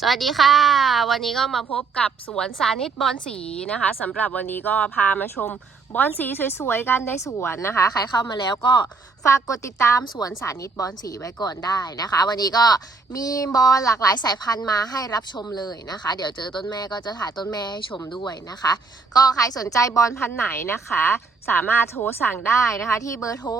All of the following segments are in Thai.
สวัสดีค่ะ วันนี้ก็มาพบกับสวนสานิตบอนสีนะคะสำหรับวันนี้ก็พามาชมบอนสีสวยๆกันในสวนนะคะ ใครเข้ามาแล้วก็ฝากกดติดตามสวนสานิตบอนสีไว้ก่อนได้นะคะ วันนี้ก็มีบอลหลากหลายสายพันธุ์มาให้รับชมเลยนะคะ เดี๋ยวเจอต้นแม่ก็จะถ่ายต้นแม่ให้ชมด้วยนะคะ ก็ใครสนใจบอลพันธุ์ไหนนะคะ สามารถโทรสั่งได้นะคะที่เบอร์โทร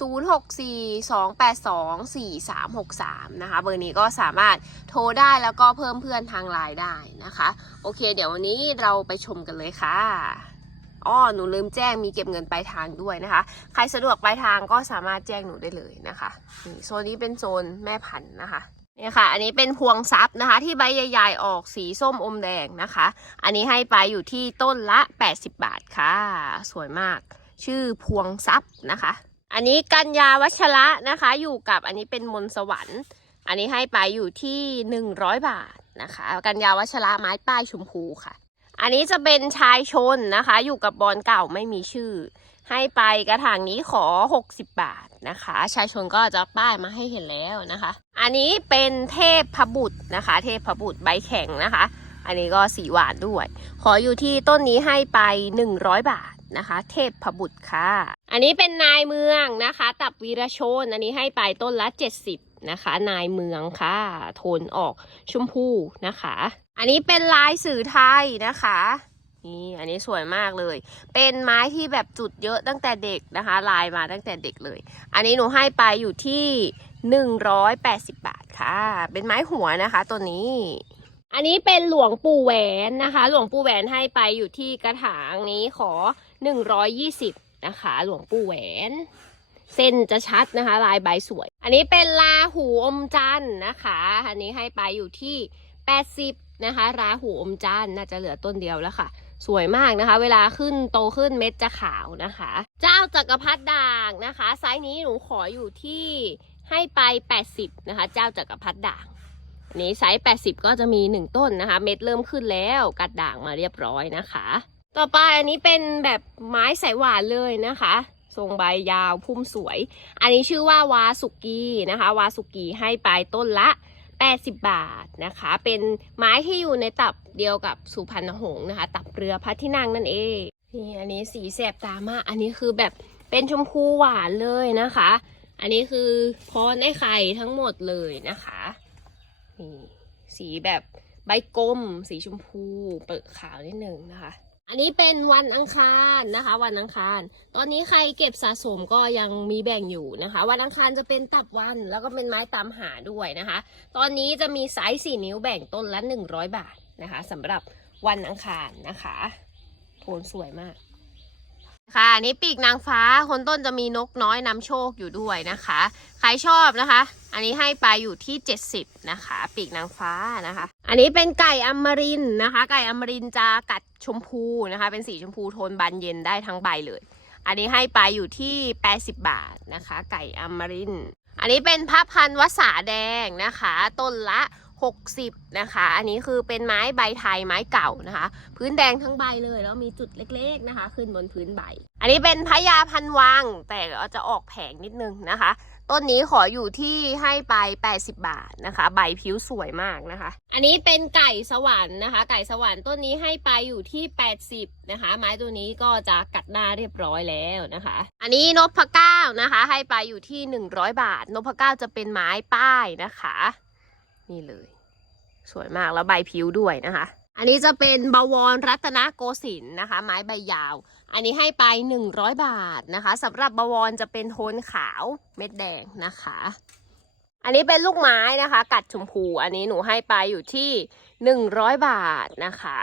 0642824363 นะคะ เบอร์นี้ก็สามารถโทรได้แล้วก็เพิ่มเพื่อนทางไลน์ได้นะคะ โอเค เดี๋ยววันนี้เราไปชมกันเลยค่ะอ้อหนูลืมแจ้งมีเก็บเงินปลายทางด้วยนะคะ ใครสะดวกปลายทางก็สามารถแจ้งหนูได้เลยนะคะนี่โซนนี้เป็นโซนแม่พันธุ์นะคะเนี่ยค่ะ อันนี้เป็นพวงซับนะคะ ที่ใบใหญ่ๆออกสีส้มอมแดงนะคะ อันนี้ให้ไปอยู่ที่ต้นละ 80 บาทค่ะ สวยมาก ชื่อพวงซับนะคะ อันนี้กัญญาวัชระนะคะ อยู่กับอันนี้เป็นมนสวรรค์ อันนี้ให้ไปอยู่ที่ 100 บาทนะคะ กัญญาวัชระไม้ป้ายชมพูค่ะ อันนี้จะเป็นชายชนนะคะ อยู่กับบอลเก่าไม่มีชื่อ ให้ไปกระถางนี้ขอ 60 บาทนะคะ ชายชนก็จะป้ายมาให้เห็นแล้วนะคะ อันนี้เป็นเทพพบุตรนะคะ เทพพบุตรใบแข็งนะคะ อันนี้ก็สีหวานด้วย ขออยู่ที่ต้นนี้ให้ไป 100 บาท นะคะ เทพพบุตรค่ะ อันนี้เป็นนายเมืองนะคะ ตับวีรชน อันนี้ให้ไปต้นละ 70 นะคะ นายเมืองค่ะ โทนออกชมพูนะคะ อันนี้เป็นลายสื่อไทยนะคะนี่อันนี้สวยมากเลย เป็นไม้ที่แบบจุดเยอะตั้งแต่เด็กนะคะ ลายมาตั้งแต่เด็กเลย อันนี้หนูให้ไปอยู่ที่ 180 บาทค่ะ เป็นไม้หัวนะคะตัวนี้ อันนี้เป็นหลวงปู่แหวนนะคะ หลวงปู่แหวนให้ไปอยู่ที่กระถางนี้ขอ 120 นะคะ หลวงปู่แหวน เส้นจะชัดนะคะ ลายใบสวย อันนี้เป็นลาหูอมจันทร์นะคะ อันนี้ให้ไปอยู่ที่ 80 นะคะ ราหูอมจันทร์น่าจะเหลือต้นเดียวแล้วค่ะ สวยมากนะคะ เวลาขึ้นโตขึ้นเม็ดจะขาวนะคะ เจ้าจักรพรรดิด่างนะคะ ไซส์นี้หนูขออยู่ที่ให้ไป 80 นะคะ เจ้าจักรพรรดิด่างอันนี้ไซส์ 80 ก็จะมี 1 ต้นนะคะ เม็ดเริ่มขึ้นแล้ว กัดด่างมาเรียบร้อยนะคะ ต่อไปอันนี้เป็นแบบไม้สายหวานเลยนะคะ ทรงใบยาวพุ่มสวย อันนี้ชื่อว่าวาสุกีนะคะ วาสุกีให้ไปต้นละ 80 บาทนะคะ เป็นไม้ที่อยู่ในตับเดียวกับสุพรรณหงส์นะคะ ตับเรือพระที่นั่งนั่นเองนี่อันนี้สีแสบตามาก อันนี้คือแบบเป็นชมพูหวานเลยนะคะ อันนี้คือพรไอ้ไข่ทั้งหมดเลยนะคะนี่สีแบบใบกลม สีชมพู เปิดขาวนิดหนึ่งนะคะ อันนี้เป็นวันอังคารนะคะ วันอังคาร ตอนนี้ใครเก็บสะสมก็ยังมีแบ่งอยู่นะคะ วันอังคารจะเป็นตับวันแล้วก็เป็นไม้ตามหาด้วยนะคะ ตอนนี้จะมีไซส์สี่นิ้วแบ่งต้นละหนึ่งร้อยบาทนะคะสำหรับวันอังคารนะคะ โทนสวยมาก ค่ะอันนี้ปีกนางฟ้าคนต้นจะมีนกน้อยนำโชคอยู่ด้วยนะคะ ใครชอบนะคะ อันนี้ให้ไปอยู่ที่ 70 นะคะ ปีกนางฟ้านะคะ อันนี้เป็นไก่อมรินนะคะ ไก่อมรินจะกัดชมพูนะคะ เป็นสีชมพูโทนบานเย็นได้ทั้งใบเลย อันนี้ให้ไปอยู่ที่ 80 บาทนะคะ ไก่อมริน อันนี้เป็นพระพันวสาแดงนะคะ ต้นละ 60 นะคะ อันนี้คือเป็นไม้ใบไทยไม้เก่านะคะ พื้นแดงทั้งใบเลยแล้วมีจุดเล็กๆนะคะ ขึ้นบนพื้นใบ อันนี้เป็นพญาพันวัง แต่จะออกแผงนิดนึงนะคะ ต้นนี้ขออยู่ที่ให้ไป 80 บาทนะคะ ใบผิวสวยมากนะคะ อันนี้เป็นไก่สวรรค์นะคะ ไก่สวรรค์ต้นนี้ให้ไปอยู่ที่ 80 นะคะ ไม้ตัวนี้ก็จะกัดหน้าเรียบร้อยแล้วนะคะ อันนี้นพเก้านะคะ ให้ไปอยู่ที่ 100 บาท นพเก้าจะเป็นไม้ป้ายนะคะ นี่เลย สวยมากแล้วใบผิวด้วยนะคะ อันนี้จะเป็นบวรรัตนโกสินทร์นะคะ ไม้ใบยาว อันนี้ให้ไป 100 บาทนะคะสำหรับบวรจะเป็นโทนขาวเม็ดแดงนะคะ อันนี้เป็นลูกไม้นะคะ กัดชมพู อันนี้หนูให้ไปอยู่ที่ 100 บาทนะคะ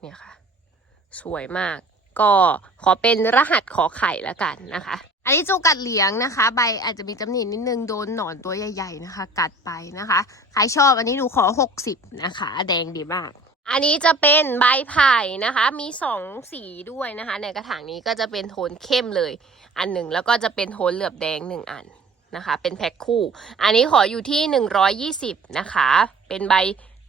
เนี่ยค่ะ สวยมาก ก็ขอเป็นรหัสขอไข่แล้วกันนะคะ อันนี้จูกัดเหลียงนะคะ ใบอาจจะมีตำหนินิดนึงโดนหนอนตัวใหญ่ ๆนะคะ กัดไปนะคะใครชอบอันนี้หนูขอ 60 นะคะ แดงดีมากอันนี้จะเป็นใบไผ่นะคะ มีสองสีด้วยนะคะ ในกระถางนี้ก็จะเป็นโทนเข้มเลย อันหนึ่งแล้วก็จะเป็นโทนเหลือบแดงหนึ่งอันนะคะ เป็นแพ็คคู่ อันนี้ขออยู่ที่ 120 นะคะ เป็นใบ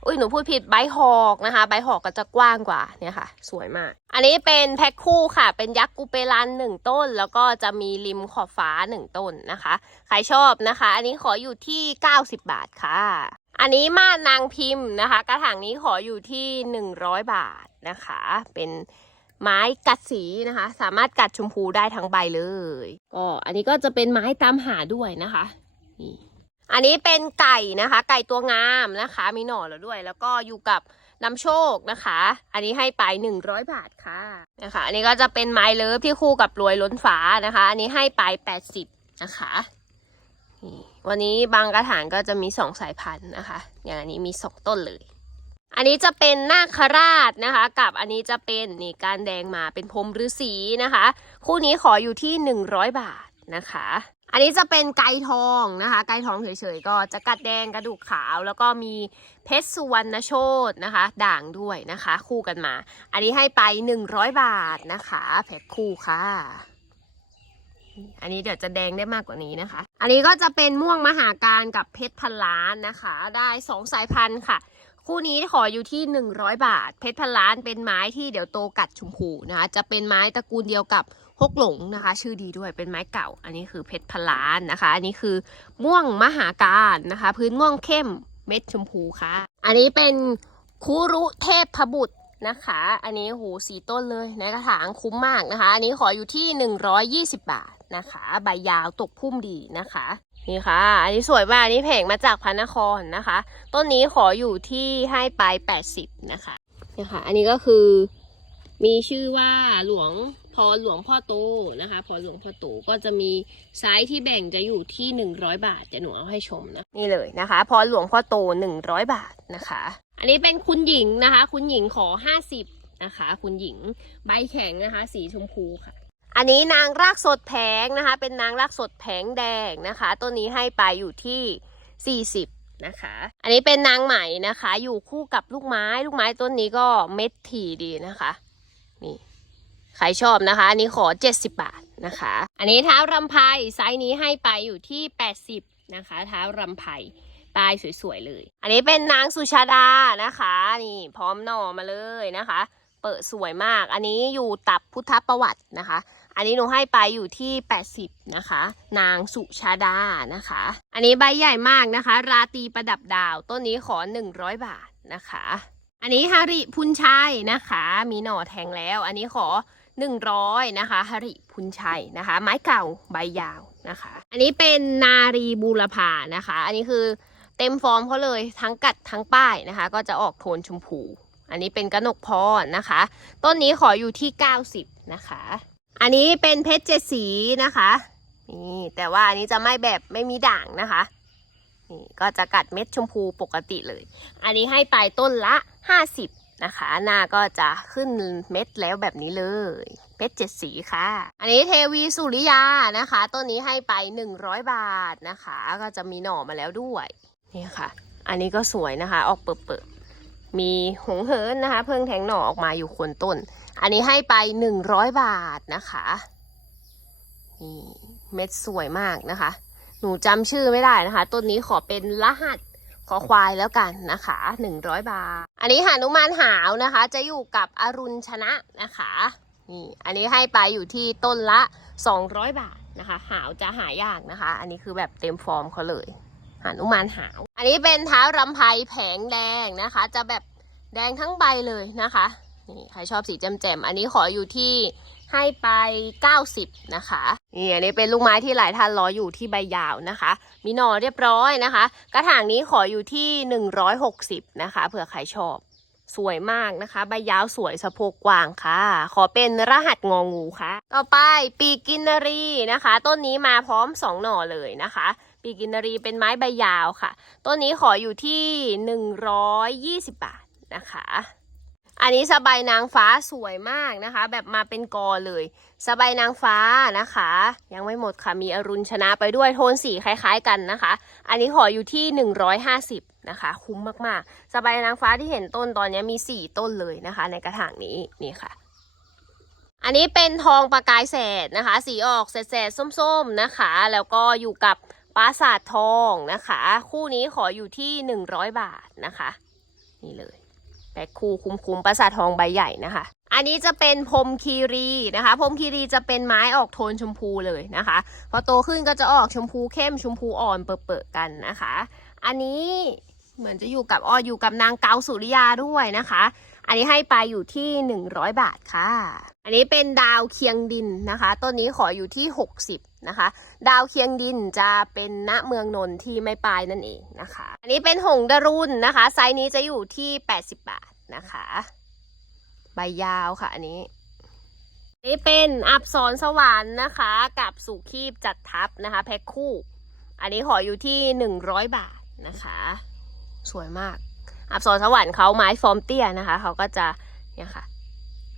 อุ้ยหนูพูดผิดใบหอกนะคะใบหอกก็จะกว้างกว่าเนี่ยค่ะ สวยมาก อันนี้เป็นแพ็คคู่ค่ะ เป็นยักษ์กูเปรันหนึ่งต้น แล้วก็จะมีริมขอบฟ้าหนึ่งต้นนะคะใครชอบนะคะ อันนี้ขออยู่ที่ 90 บาทค่ะ อันนี้มานางพิมพ์นะคะ กระถางนี้ขออยู่ที่หนึ่งร้อยบาทนะคะ เป็นไม้กัดสีนะคะ สามารถกัดชมพูได้ทั้งใบเลยก็อันนี้ก็จะเป็นไม้ตามหาด้วยนะคะนี่ อันนี้เป็นไก่นะคะ ไก่ตัวงามนะคะ มีหน่อแล้วด้วย แล้วก็อยู่กับนำโชคนะคะ อันนี้ให้ไปหนึ่งร้อยบาทค่ะนะคะ อันนี้ก็จะเป็นไม้เลิฟที่คู่กับรวยล้นฟ้านะคะ อันนี้ให้ไปแปดสิบนะคะวันนี้บางกระถางก็จะมีสองสายพันธุ์นะคะ อย่างอันนี้มีสองต้นเลย อันนี้จะเป็นนาคราชนะคะ กับอันนี้จะเป็นนี่การแดงมาเป็นพรมฤาษีนะคะ คู่นี้ขออยู่ที่ 100 บาทนะคะ อันนี้จะเป็นไก่ทองนะคะ ไก่ทองเฉยๆก็จะกัดแดงกระดูกขาว แล้วก็มีเพชรสุวรรณโชตนะคะ ด่างด้วยนะคะ คู่กันมา อันนี้ให้ไป 100 บาทนะคะแพ็คคู่ค่ะ อันนี้เดี๋ยวจะแดงได้มากกว่านี้นะคะ อันนี้ก็จะเป็นม่วงมหาการกับเพชรพันล้านนะคะ ได้สองสายพันธุ์ค่ะคู่นี้ขออยู่ที่ 100 บาท เพชรพันล้านเป็นไม้ที่เดี๋ยวโตกัดชมพูนะคะ จะเป็นไม้ตระกูลเดียวกับ ฮกหลงนะคะ ชื่อดีด้วยเป็นไม้เก่า อันนี้คือเพชรพลานนะคะ อันนี้คือม่วงมหาการนะคะ พื้นม่วงเข้มเม็ดชมพูค่ะ อันนี้เป็นคุรุเทพพบุตรนะคะ อันนี้โหสีต้นเลยในกระถางคุ้มมากนะคะ อันนี้ขออยู่ที่ 120 บาทนะคะ ใบยาวตกพุ่มดีนะคะ นี่ค่ะ อันนี้สวยมากอันนี้แผงมาจากพระนครนะคะ ต้นนี้ขออยู่ที่ให้ไป 80 นะคะนี่ค่ะ อันนี้ก็คือมีชื่อว่าหลวง พอหลวงพ่อโตนะคะ พอหลวงพ่อโตก็จะมีไซส์ที่แบ่งจะอยู่ที่ 100 บาทจะหนูเอาให้ชมนะนี่เลยนะคะ พอหลวงพ่อโต 100 บาทนะคะ อันนี้เป็นคุณหญิงนะคะ คุณหญิงขอ 50นะคะ คุณหญิงใบแข็งนะคะ สีชมพูค่ะ อันนี้นางรากสดแผงนะคะ เป็นนางรากสดแผงแดงนะคะต้นนี้ให้ไปอยู่ที่ 40นะคะ อันนี้เป็นนางไหมนะคะ อยู่คู่กับลูกไม้ ลูกไม้ต้นนี้ก็เม็ดถี่ดีนะคะ นี่ใครชอบนะคะ อันนี้ขอ 70 บาทนะคะ อันนี้เท้ารำไพไซส์นี้ให้ไปอยู่ที่ 80 นะคะ เท้ารำไพปลายสวยๆเลย อันนี้เป็นนางสุชาดานะคะ นี่พร้อมหน่อมาเลยนะคะ เปิดสวยมาก อันนี้อยู่ตับพุทธประวัตินะคะ อันนี้หนูให้ไปอยู่ที่ 80 นะคะ นางสุชาดานะคะ อันนี้ใบใหญ่มากนะคะ ราตีประดับดาว ต้นนี้ขอ 100 บาทนะคะ อันนี้ฮาริพุนชัยนะคะ มีหน่อแทงแล้ว อันนี้ขอ 100นะคะฮาริพุนชัยนะคะ ไม้เก่าใบยาวนะคะ อันนี้เป็นนารีบูรพานะคะ อันนี้คือเต็มฟอร์มเขาเลยทั้งกัดทั้งป้ายนะคะ ก็จะออกโทนชมพู อันนี้เป็นกระหนกพรนะคะ ต้นนี้ขออยู่ที่ 90 นะคะ อันนี้เป็นเพชรเจสีนะคะนี่แต่ว่าอันนี้จะไม่แบบไม่มีด่างนะคะนี่ก็จะกัดเม็ดชมพูปกติเลย อันนี้ให้ไปต้นละ 50 นะคะ หน้าก็จะขึ้นเม็ดแล้วแบบนี้เลยเพชรเจ็ดสีค่ะ อันนี้เทวีสุริยานะคะ ต้นนี้ให้ไป 100 บาทนะคะ ก็จะมีหน่อมาแล้วด้วยนี่ค่ะ อันนี้ก็สวยนะคะ ออกเปิดๆมีหงเหินนะคะ เพิ่งแทงหน่อออกมาอยู่โคนต้น อันนี้ให้ไป 100 บาทนะคะนี่เม็ดสวยมากนะคะ หนูจำชื่อไม่ได้นะคะ ต้นนี้ขอเป็นรหัส อควายแล้วกันนะคะ100บาท อันนี้หานุมานหาวนะคะ จะอยู่กับอรุณชนะนะคะนี่อันนี้ให้ไปอยู่ที่ต้นละ 200 บาทนะคะ หาวจะหายากนะคะ อันนี้คือแบบเต็มฟอร์มเขาเลยหานุมานหาว อันนี้เป็นเท้ารำไพแผงแดงนะคะ จะแบบแดงทั้งใบเลยนะคะนี่ใครชอบสีแจ่มๆอันนี้ขออยู่ที่ ให้ไป 90 นะคะนี่อันนี้เป็นลูกไม้ที่หลายท่านรออยู่ที่ใบยาวนะคะ มีหน่อเรียบร้อยนะคะ กระถางนี้ขออยู่ที่ 160 นะคะเผื่อใครชอบสวยมากนะคะ ใบยาวสวยสะโพกกว้างค่ะ ขอเป็นรหัสงองูค่ะ ต่อไปปีกินนารีนะคะ ต้นนี้มาพร้อม 2 หน่อเลยนะคะ ปีกินนารีเป็นไม้ใบยาวค่ะ ต้นนี้ขออยู่ที่ 120 บาทนะคะ อันนี้สบายนางฟ้าสวยมากนะคะ แบบมาเป็นกอเลย สบายนางฟ้านะคะ ยังไม่หมดค่ะมีอรุณชนะไปด้วยโทนสีคล้าย ๆกันนะคะ อันนี้ขออยู่ที่ 150นะคะ คุ้มมากๆ สบายนางฟ้าที่เห็นต้นตอนนี้มี 4 ต้นเลยนะคะ ในกระถางนี้นี่ค่ะอันนี้เป็นทองประกายแสดนะคะ สีออกแสดๆส้มๆนะคะ แล้วก็อยู่กับปราสาททองนะคะ คู่นี้ขออยู่ที่ 100 บาทนะคะ นี่เลย แปะคคู่คุ้มๆปราสาททองใบใหญ่นะคะ อันนี้จะเป็นพรมคีรีนะคะพรมคีรีจะเป็นไม้ออกโทนชมพูเลยนะคะ พอโตขึ้นก็จะออกชมพูเข้มชมพูอ่อนเปิดๆกันนะคะ อันนี้เหมือนจะอยู่กับอ้ออยู่กับนางเกาสุริยาด้วยนะคะ อันนี้ให้ไปอยู่ที่ 100 บาทค่ะ อันนี้เป็นดาวเคียงดินนะคะ ต้นนี้ขออยู่ที่ 60 นะคะ ดาวเคียงดินจะเป็นณเมืองนนท์ที่ไม่ปลายนั่นเองนะคะ อันนี้เป็นหงดรุนนะคะ ไซส์นี้จะอยู่ที่ 80 บาทนะคะ ใบยาวค่ะอันนี้นี่เป็นอับสรสวรรค์นะคะ กับสุขีบจัดทับนะคะ แพ็คคู่ อันนี้ขออยู่ที่ 100 บาทนะคะ สวยมาก อับสรสวรรค์เขาไม้ฟอร์มเตี้ยนะคะ เขาก็จะเนี่ยค่ะ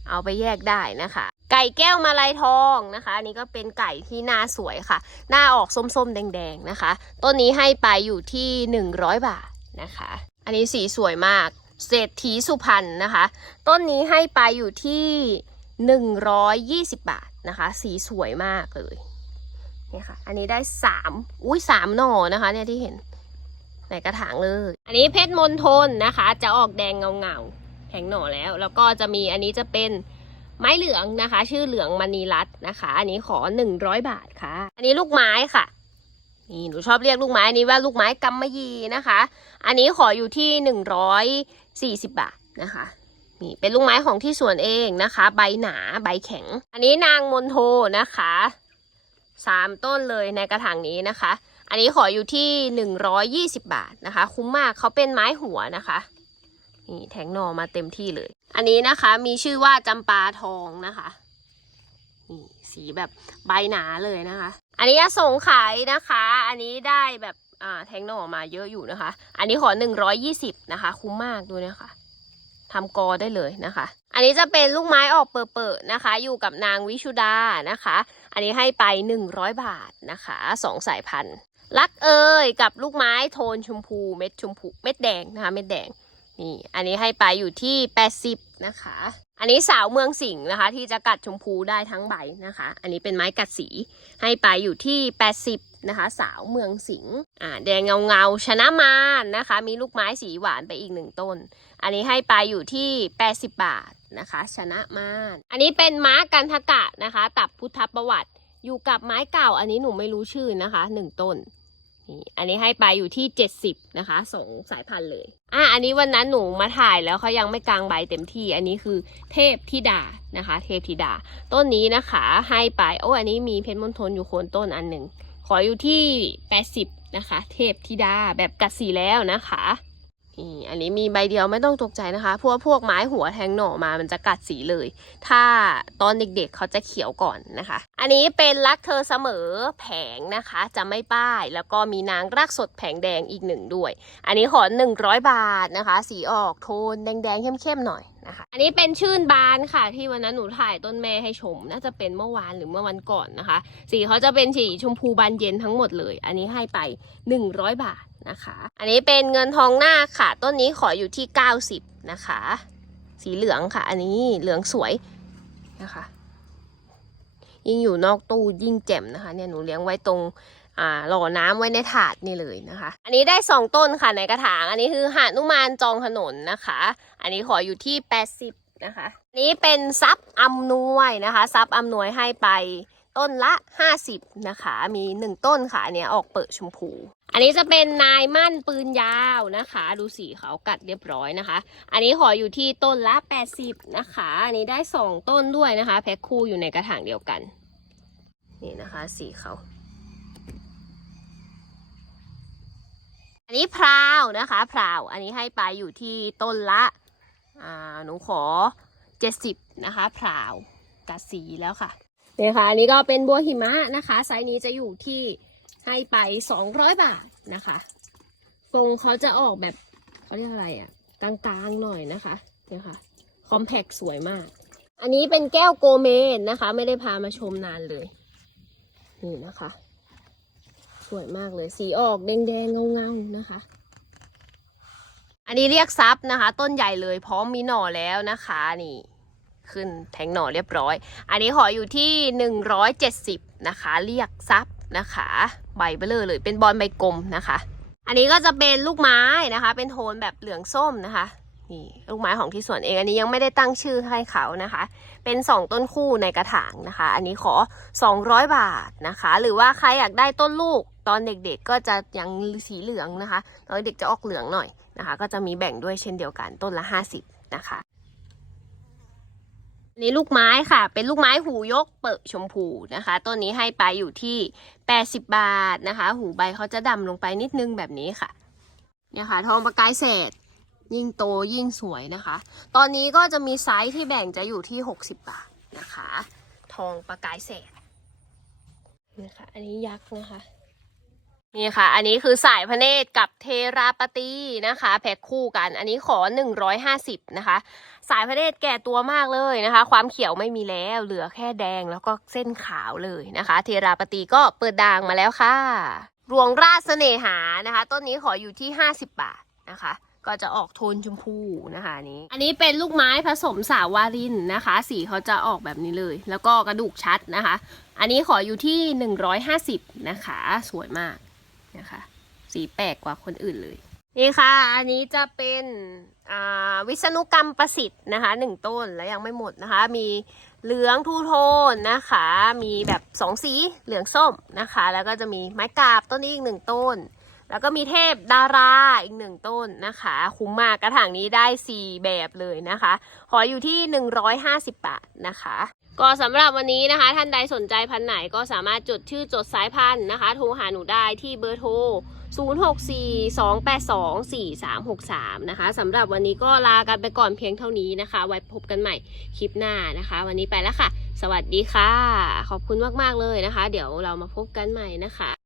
เอาไปแยกได้นะคะ ไก่แก้วมาลายทองนะคะอันนี้ก็เป็นไก่ที่หน้าสวยค่ะ หน้าออกส้มๆ แดงๆนะคะ ต้นนี้ให้ไปอยู่ที่ 100 บาทนะคะ อันนี้สีสวยมาก เศรษฐีสุพรรณนะคะ ต้นนี้ให้ไปอยู่ที่ 120 บาทนะคะ สีสวยมากเลยเนี่ยค่ะ อันนี้ได้สามอุ้ยสามหน่อนะคะเนี่ยที่เห็น ในกระถางเลย อันนี้เพชรมนทนนะคะ จะออกแดงเงาเงาๆแข็งหน่อแล้ว แล้วก็จะมีอันนี้จะเป็นไม้เหลืองนะคะ ชื่อเหลืองมณีรัตน์นะคะ อันนี้ขอ100บาทค่ะ อันนี้ลูกไม้ค่ะนี่หนูชอบเรียกลูกไม้อันนี้ว่าลูกไม้กำมะยีนะคะ อันนี้ขออยู่ที่140บาทนะคะนี่เป็นลูกไม้ของที่สวนเองนะคะ ใบหนาใบแข็ง อันนี้นางมนโทนะคะสามต้นเลยในกระถางนี้นะคะ อันนี้ขออยู่ที่ 120 บาทนะคะ คุ้มมากเขาเป็นไม้หัวนะคะนี่แทงนอมาเต็มที่เลย อันนี้นะคะมีชื่อว่าจำปาทองนะคะนี่สีแบบใบหนาเลยนะคะ อันนี้อสงไขยนะคะ อันนี้ได้แบบอ่าแทงนอมาเยอะอยู่นะคะ อันนี้ขอ 120 นะคะ คุ้มมากดูนะคะทำกอได้เลยนะคะ อันนี้จะเป็นลูกไม้ออกเปิดๆนะคะ อยู่กับนางวิชุดานะคะ อันนี้ให้ไป 100 บาทนะคะสองสายพันธุ์ รักเอ่ยกับลูกไม้โทนชมพูเม็ดชมพูเม็ดแดงนะคะเม็ดแดงนี่อันนี้ให้ไปอยู่ที่ 80 นะคะ อันนี้สาวเมืองสิงห์นะคะ ที่จะกัดชมพูได้ทั้งใบนะคะ อันนี้เป็นไม้กัดสีให้ไปอยู่ที่ 80 นะคะ สาวเมืองสิงห์อ่าแดงเงาเงาชนะมารนะคะ มีลูกไม้สีหวานไปอีกหนึ่งต้น อันนี้ให้ไปอยู่ที่ 80 บาทนะคะ ชนะมารอันนี้เป็นม้ากันทกะนะคะ ตับพุทธประวัติอยู่กับไม้เก่า อันนี้หนูไม่รู้ชื่อนะคะหนึ่งต้น นี่อันนี้ให้ไปอยู่ที่ 70 นะคะสองสายพันธุ์เลย อะอันนี้วันนั้นหนูมาถ่ายแล้วเขายังไม่กลางใบเต็มที่ อันนี้คือเทพธิดานะคะ เทพธิดา ต้นนี้นะคะให้ไปโอ้อันนี้มีเพชรมณฑลอยู่โคนต้นอันหนึ่งขออยู่ที่ 80 นะคะ เทพธิดาแบบกัดสีแล้วนะคะ นี่อันนี้มีใบเดียวไม่ต้องตกใจนะคะเพราะวกพวกไม้หัวแทงหน่อมามันจะกัดสีเลย ถ้าตอนเด็กๆเขาจะเขียวก่อนนะคะ อันนี้เป็นรักเธอเสมอแผงนะคะ จะไม่ป้าย แล้วก็มีนางรักสดแผงแดงอีกหนึ่งด้วย อันนี้ขอ100 บาทนะคะ สีออกโทนแดงๆเข้มๆหน่อยนะคะอันนี้เป็นชื่นบานค่ะที่วันนั้นหนูถ่ายต้นแม่ให้ชม น่าจะเป็นเมื่อวานหรือเมื่อวันก่อนนะคะ สีเขาจะเป็นสีชมพูบานเย็นทั้งหมดเลย อันนี้ให้ไป 100 บาท นะคะ อันนี้เป็นเงินทองหน้าค่ะ ต้นนี้ขออยู่ที่ 90 นะคะ สีเหลืองค่ะ อันนี้เหลืองสวยนะคะ ยิ่งอยู่นอกตู้ยิ่งแจ่มนะคะ เนี่ยหนูเลี้ยงไว้ตรงอ่าหล่อน้ำไว้ในถาดนี่เลยนะคะ อันนี้ได้ 2 ต้นค่ะในกระถาง อันนี้คือหานุมานจองถนนนะคะ อันนี้ขออยู่ที่ 80 นะคะนนี้เป็นซับอำนวยนะคะ ซับอำนวยให้ไป ต้นละ 50 นะคะ มี 1 ต้นค่ะอันเนี้ยออกเปิดชมพู อันนี้จะเป็นนายมั่นปืนยาวนะคะ ดูสีเขากัดเรียบร้อยนะคะ อันนี้ขออยู่ที่ต้นละ 80 นะคะ อันนี้ได้ 2 ต้นด้วยนะคะ แพ็คคู่อยู่ในกระถางเดียวกัน นี่นะคะสีเขาอันนี้พราวนะคะพราว อันนี้ให้ไปอยู่ที่ต้นละอ่าหนูขอ 70 นะคะพราวกัดสีแล้วค่ะ นี่ยค่ะอันนี้ก็เป็นบัวหิมะนะคะไซส์นี้จะอยู่ที่ให้ไป 200 บาทนะคะทรงเขาจะออกแบบเขาเรียกอะไรอะ่ะกลางๆหน่อยนะคะเนี่ยค่ะคอมแพคสวยมาก อันนี้เป็นแก้วโกเมนนะคะ ไม่ได้พามาชมนานเลยนี่นะคะ สวยมากเลยสีออกแดงๆเงาๆนะคะ อันนี้เรียกซับนะคะ ต้นใหญ่เลยพร้อมมีหน่อแล้วนะคะนี่ ขึ้นแทงหน่อเรียบร้อย อันนี้ขออยู่ที่ 170 นะคะ เรียกซับนะคะ ใบเบลอเลย เป็นบอลใบกลมนะคะ อันนี้ก็จะเป็นลูกไม้นะคะ เป็นโทนแบบเหลืองส้มนะคะ นี่ลูกไม้ของที่สวนเอง อันนี้ยังไม่ได้ตั้งชื่อให้เขานะคะ เป็น 2 ต้นคู่ในกระถางนะคะ อันนี้ขอ 200 บาทนะคะ หรือว่าใครอยากได้ต้นลูกตอนเด็กๆก็จะยังสีเหลืองนะคะ ตอนเด็กจะออกเหลืองหน่อยนะคะ ก็จะมีแบ่งด้วยเช่นเดียวกัน ต้นละ 50 นะคะ นนี้ลูกไม้ค่ะ เป็นลูกไม้หูยกเปิดชมพูนะคะ ต้นนี้ให้ไปอยู่ที่ 80 บาทนะคะ หูใบเขาจะดำลงไปนิดนึงแบบนี้ค่ะ เนี่ยค่ะ ทองประกายเศษ ยิ่งโตยิ่งสวยนะคะ ตอนนี้ก็จะมีไซส์ที่แบ่งจะอยู่ที่ 60 บาทนะคะ ทองประกายเศษนี่ค่ะอันนี้ยักษ์นะคะ นี่ค่ะ อันนี้คือสายพระเนตรกับเทราปตีนะคะ แพ็คคู่กัน อันนี้ขอ 150 นะคะ สายพระเนตรแก่ตัวมากเลยนะคะ ความเขียวไม่มีแล้ว เหลือแค่แดงแล้วก็เส้นขาวเลยนะคะ เทราปตีก็เปิดด่างมาแล้วค่ะ รวงราชเสน่หานะคะ ต้นนี้ขออยู่ที่ 50 บาทนะคะ ก็จะออกโทนชมพูนะคะนนี้ อันนี้เป็นลูกไม้ผสมสาวารินนะคะ สีเขาจะออกแบบนี้เลย แล้วก็กระดูกชัดนะคะ อันนี้ขออยู่ที่ 150 นะคะ สวยมาก นะคะ สีแปลกกว่าคนอื่นเลย นี่ค่ะ อันนี้จะเป็นวิษณุกรรมประสิทธิ์นะคะหนึ่งต้นแล้วยังไม่หมดนะคะ มีเหลืองทูโทนนะคะ มีแบบสองสีเหลืองส้มนะคะ แล้วก็จะมีไม้กาบต้นนี้อีกหนึ่งต้น แล้วก็มีเทพดาราอีกหนึ่งต้นนะคะ คุ้มมากกระถางนี้ได้ 4 แบบเลยนะคะขออยู่ที่ 150 บาทนะคะ ก็สำหรับวันนี้นะคะ ท่านใดสนใจพันไหนก็สามารถจดชื่อจดสายพันธุ์นะคะ โทรหาหนูได้ที่เบอร์โทร 0642824363 นะคะสำหรับวันนี้ก็ลากันไปก่อนเพียงเท่านี้นะคะ ไว้พบกันใหม่คลิปหน้านะคะ วันนี้ไปแล้วค่ะ สวัสดีค่ะ ขอบคุณมาก ๆ เลยนะคะ เดี๋ยวเรามาพบกันใหม่นะคะ